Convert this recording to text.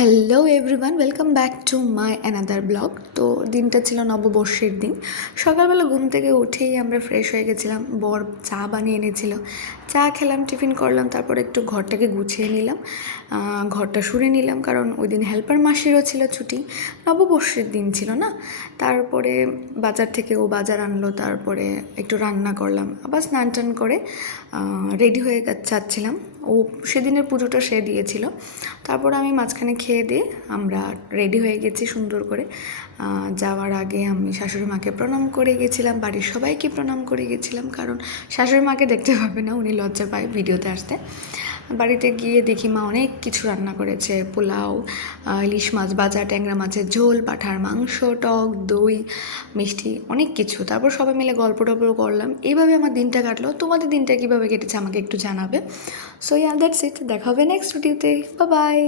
Hello everyone, welcome back to my another blog. তো দিনটা ছিল নববর্ষের দিন। সকালবেলা ঘুম থেকে উঠেই আমরা ফ্রেশ হয়ে গেছিলাম। বর চা বানিয়ে এনেছিল, চা খেলাম, টিফিন করলাম, তারপর একটু ঘরটাকে গুছিয়ে নিলাম, ঘরটা সরে নিলাম, কারণ ওই দিন হেল্পার মাসিরও ছিল ছুটি, নববর্ষের দিন ছিল না। তারপরে বাজার থেকে ও বাজার আনলো, তারপরে একটু রান্না করলাম, আবার স্নান টান করে রেডি হয়ে যাচ্ছিলাম। ও সেদিনের পুজোটা সে দিয়েছিল। তারপর আমি মাঝখানে খেয়ে দিয়ে আমরা রেডি হয়ে গেছি সুন্দর করে। যাওয়ার আগে আমি শাশুড়ি মাকে প্রণাম করে গেছিলাম, বাড়ির সবাইকে প্রণাম করে গেছিলাম, কারণ শাশুড়ি মাকে দেখতে পাবে না, উনি লজ্জা পায় ভিডিওতে আসতে। বাড়িতে গিয়ে দেখি মা অনেক কিছু রান্না করেছে, পোলাও, ইলিশ মাছ ভাজা, ট্যাংরা মাছের ঝোল, পাঁঠার মাংস, টক দই, মিষ্টি, অনেক কিছু। তারপর সবাই মিলে গল্প টল্প করলাম। এইভাবে আমার দিনটা কাটলো। তোমাদের দিনটা কীভাবে কেটেছে আমাকে একটু জানাবে। So that's it. দেখা হবে নেক্সট ভিডিওতে। Bye bye.